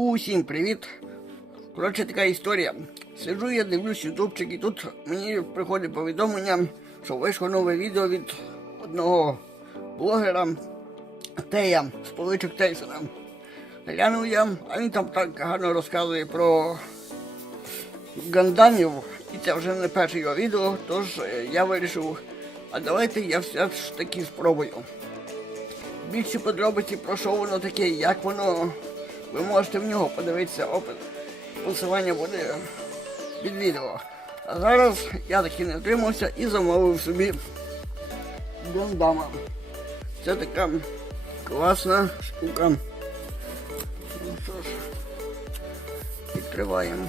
Усім привіт! Коротше, така історія. Сиджу я, дивлюсь ютубчик, і тут мені приходить повідомлення, що вийшло нове відео від одного блогера Тея з поличок Тейсона. Глянув я, а він там так гарно розказує про гандамів, і це вже не перше його відео, тож я вирішив, а давайте я все ж таки спробую. Більші подробиці про що воно таке, як воно, ви можете в нього подивитися, опис. Посилання буде під відео. А зараз я таки не втримався і замовив собі Гундама. Це така класна штука. Ну що ж, відкриваємо.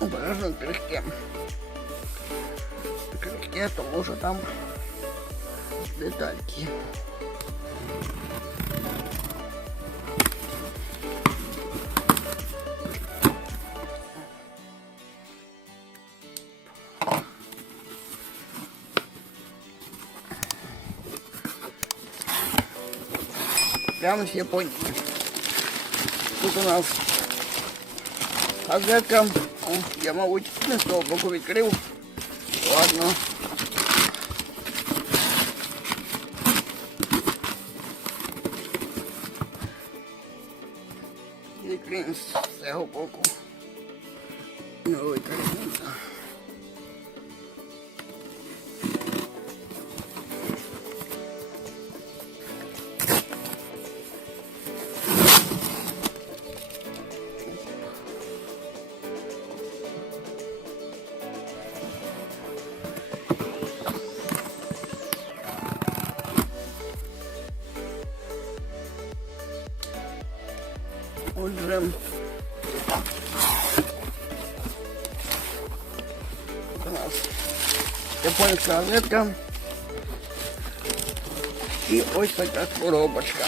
Обережно крихке. Крихке, тому що там детальки. Прямо з Японії. Тут у нас газетка. Я, мабуть, не з того боку відкрив. Ладно. Відкриємо з цього боку. Новий картинка. Отже, у нас японська газетка і ось така коробочка.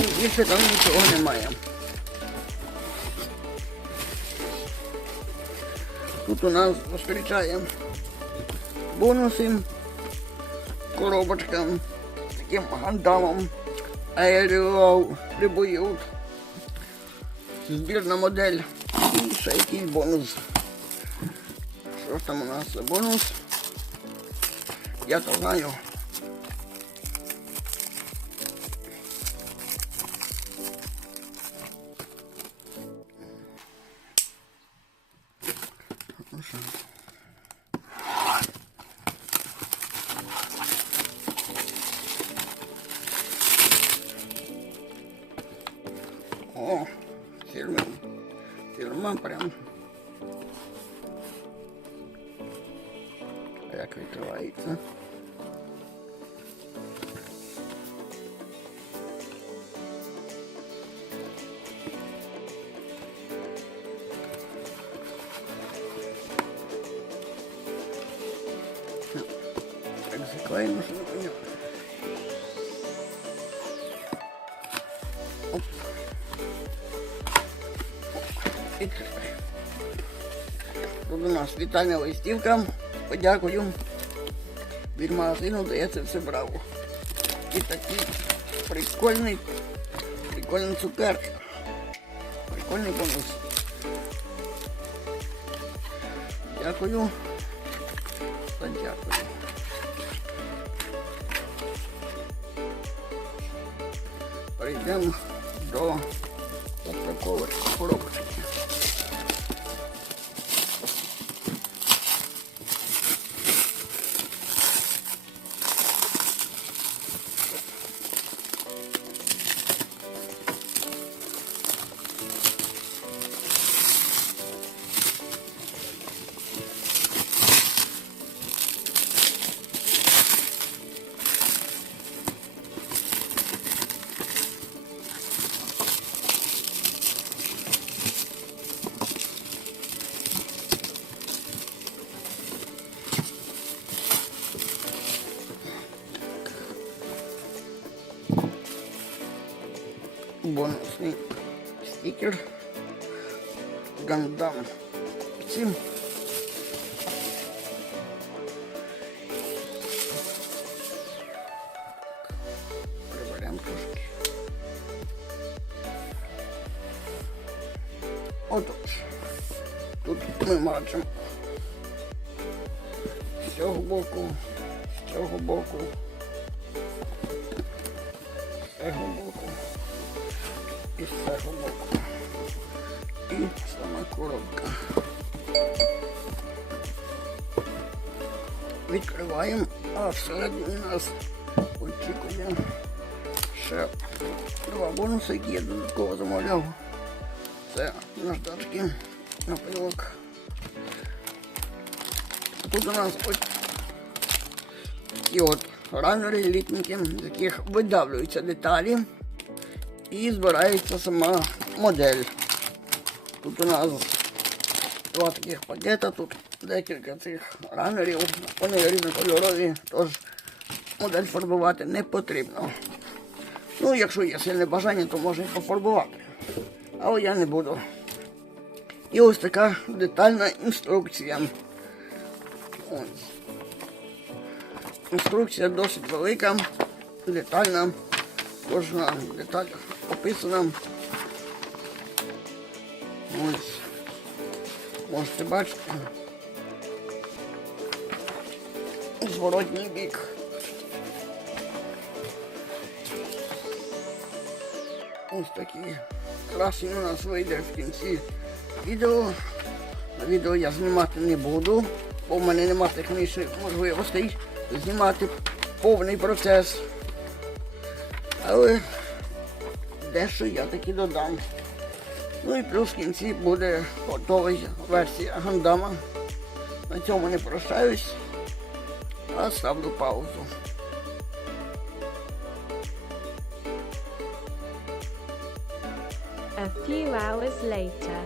І більше там нічого немає. Тут у нас зустрічає бонуси, коробочка з таким гандамом Aerial Rebuild, збірна модель і ще якийсь бонус. Що ж там у нас за бонус? Я то знаю. О, фірма прям. Як відкривається. Так заклеїмо, що не понятно. Оп. Відкриваємо. Тут у нас вітальна листівка. Подякую від магазину, де я це все брав. І такий прикольний цукерки. Прикольний бонус. Дякую. Та дякую. Перейдемо до упаковки коробочки. Бонусний стикер Gundam Всім. Отож, тут ми бачимо з цього боку, з цього боку, з цього боку і з цього боку. І сама коробка. Відкриваємо, а всередині нас очікує ще два бонуси, які я додатково замовляв. Це наждачки на пилок. Тут у нас ось такі от ранери літники, з яких видавлюються деталі і збирається сама модель. Тут у нас два таких пакета, тут декілька цих ранерів, вони різнокольорові, тож модель фарбувати не потрібно. Ну, якщо є сильне бажання, то можна і пофарбувати, але я не буду. І ось така детальна інструкція. Ось. Інструкція досить велика, детальна, кожна деталь описана. Ось. Можете бачити. Зворотній бік. Ось такий красень у нас вийде в кінці відео. На відео я знімати не буду, бо в мене немає технічних можливостей знімати повний процес. Але дещо я таки додам. Ну і плюс в кінці буде готова версія Гандама. На цьому не прощаюсь, а ставлю паузу. A few hours later.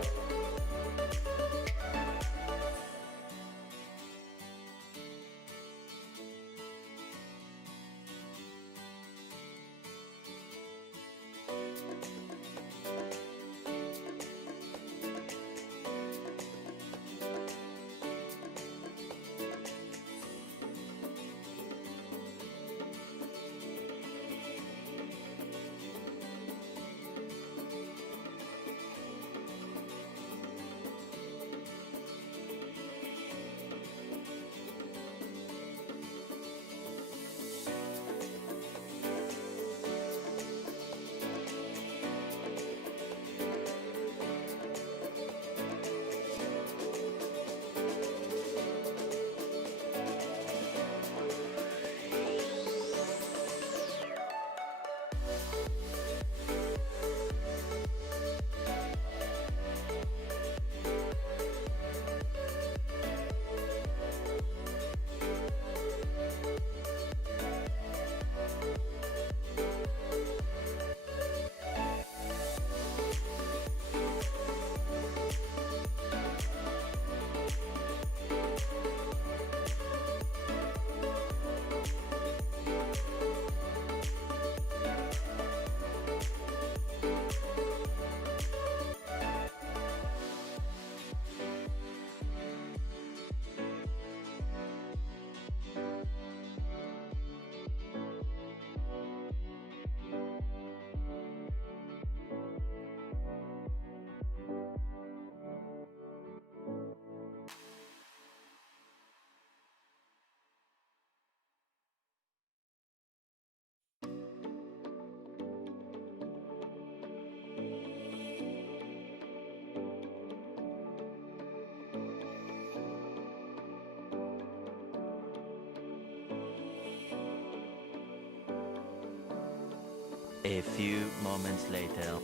A few moments later.